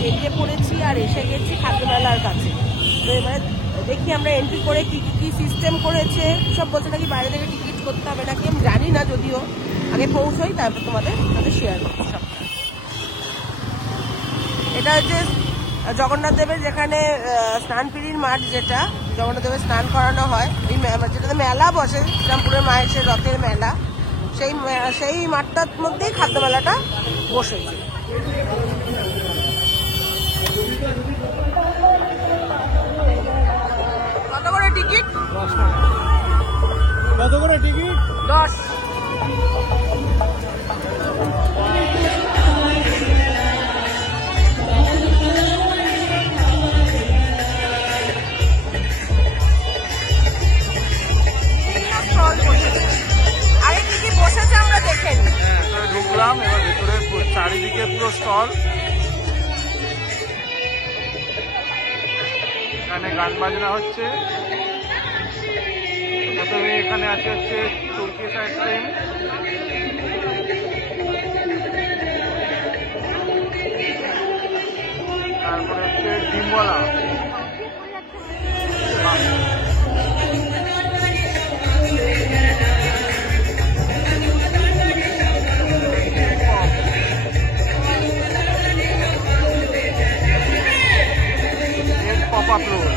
বেরিয়ে পড়েছি আর এসে গেছি খাদ্যমেলার কাছে। তো এবারে দেখি আমরা এন্ট্রি করে কি সিস্টেম করেছে, সব বলছে নাকি বাইরে থেকে টিকিট করতে হবে নাকি, আমি জানি না, যদিও আগে পৌঁছই তারপর তোমাদের সাথে শেয়ার করছি সবটা। এটা হচ্ছে জগন্নাথ দেবের যেখানে স্নানপিড়ির মাঠ, যেটা জগন্নাথ দেবের স্নান করানো হয়, এই যেটাতে মেলা বসে শ্রীরামপুরের মায়ের সে রথের মেলা, সেই মাঠটার মধ্যেই খাদ্য মেলাটা বসেছে। কত করে টিকিট? 10 টাকা। কত করে টিকিট? 10। আগে কি কি বসেছে আমরা দেখে নিই। হ্যাঁ, ঢুকলাম, এবার ভেতরে চারিদিকে পুরো স্টল। এখানে গান বাজনা হচ্ছে। প্রথমে এখানে আছে তুর্কিশ আইসক্রিম, তারপরে হচ্ছে ডিমবলা, পপ-আপ রোল।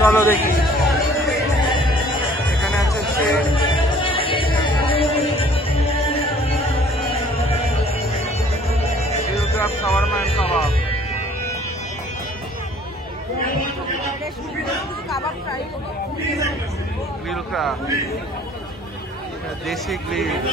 চলো দেখি। এখানে আছে শাওয়ারমা এন্ড কাবাব। মিল্কা, দেশি গ্রিল,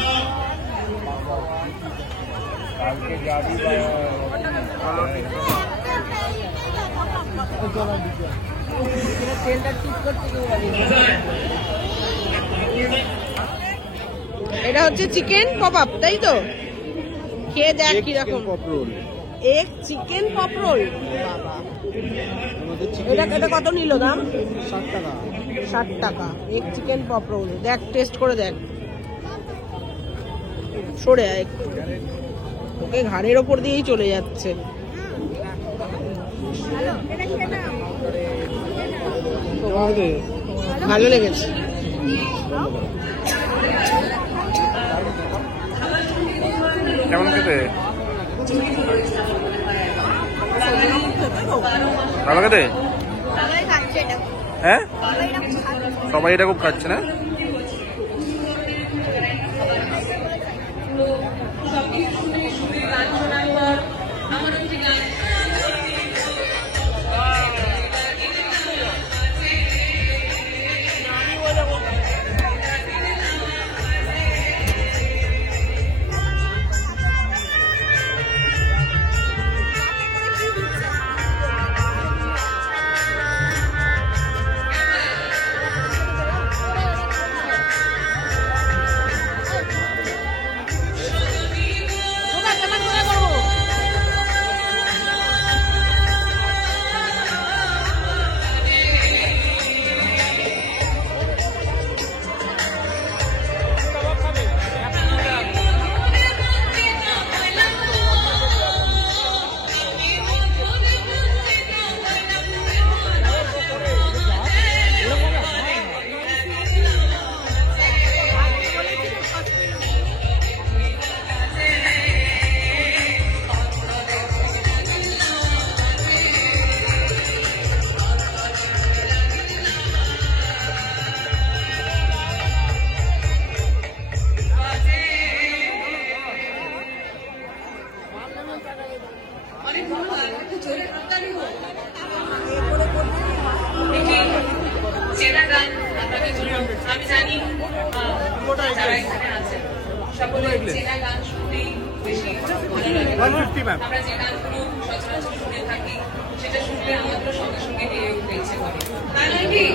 এটা হচ্ছে চিকেন পপ আপ, তাই তো? খেয়ে দেখ কিরকম। এক চিকেন পপ রোল, এটা কত নিল দাম? 60 টাকা। 60 টাকা এক চিকেন পপ রোল। দেখ, টেস্ট করে দেখ। সরে আয়, ওকে ঘাড়ের ওপর দিয়েই চলে যাচ্ছে। ভালো লেগেছে। কেমন খেতে? ভালো খেতে? হ্যাঁ, সবাই এটা খুব খাচ্ছে না? সকলের চেনা গান শুনতেই বেশি ভালো লাগে। আমরা যে গানগুলো সচরাচর শুনে থাকি সেটা শুনলে আমাদের সঙ্গে সঙ্গে গেয়ে উঠতে ইচ্ছে করে, তাই নয় কি?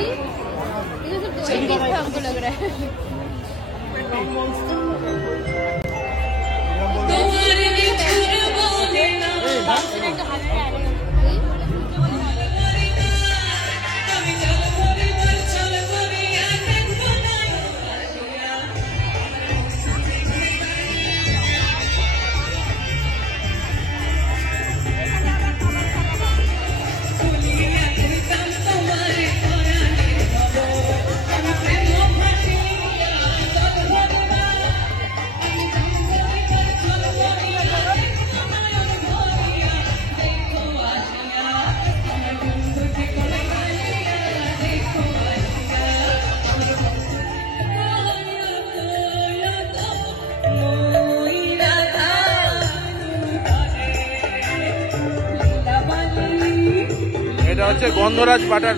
হচ্ছে গন্ধরাজ বাটার।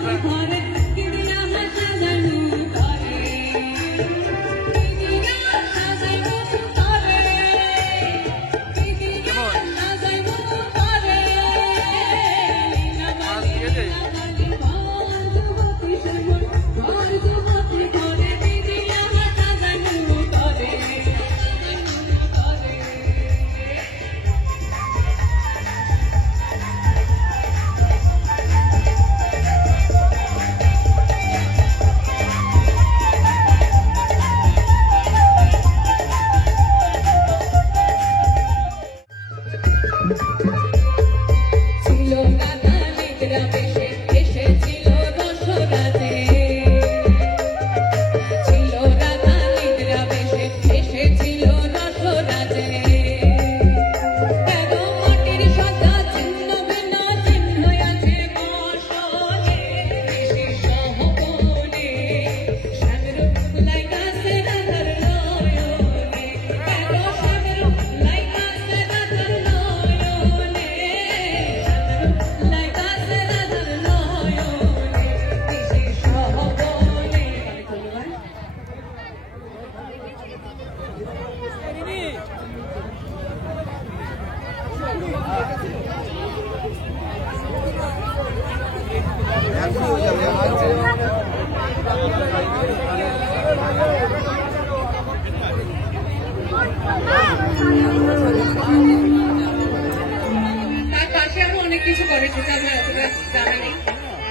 তার পাশে আরো অনেক কিছু করে যেটা আমার অতটা জানা নেই,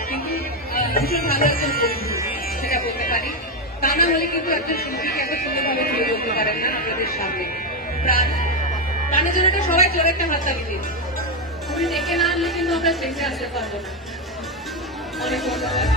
কিন্তু ভীষণ ভালো একজন বন্ধু সেটা বলতে পারি। তা না হলে কিন্তু একজন শিল্পীকে এত সুন্দরভাবে তুলে ধরতে পারেন না আপনাদের সামনে। প্রাণের জন্য সবাই জোরে একটা হাততালি দিন। উনি ডেকে না আনলে কিন্তু আমরা স্টেজে আসতে পারবো না। অনেক ধন্যবাদ।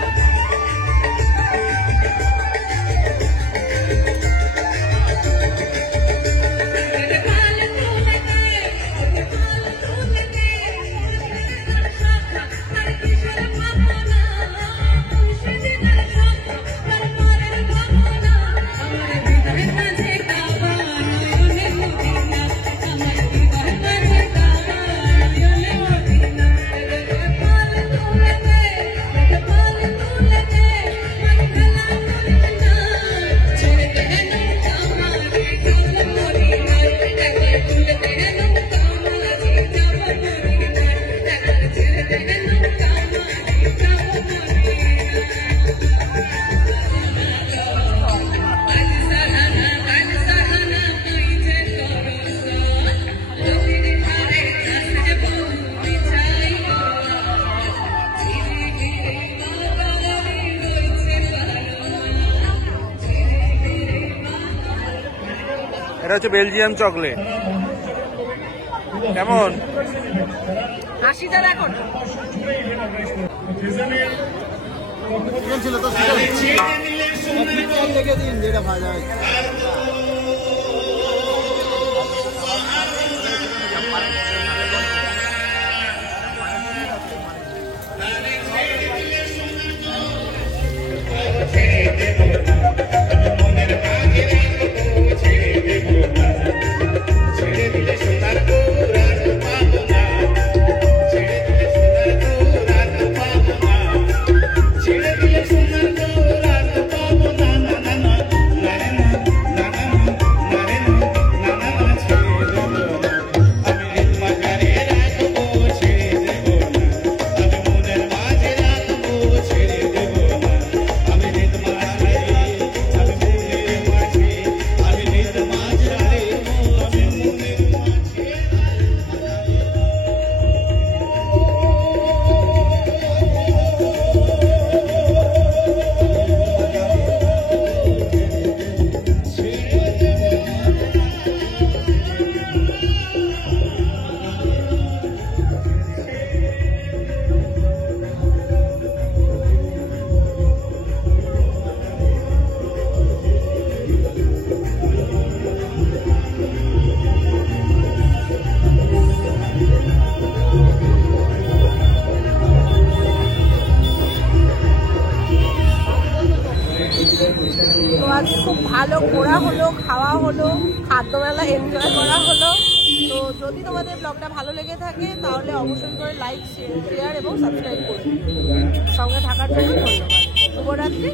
এটা হচ্ছে বেলজিয়াম চকলেট। কেমন হাসিটা দেখো না। ছিল তো লেগে দিন যেটা ভাজা তো আজ খুব ভালো ঘোরা হলো, খাওয়া হলো, খাদ্যমেলা এনজয় করা হলো। তো যদি তোমাদের ব্লগটা ভালো লেগে থাকে তাহলে অবশ্যই করে লাইক, শেয়ার এবং সাবস্ক্রাইব করবে। সঙ্গে থাকার জন্য ধন্যবাদ। শুভরাত্রি।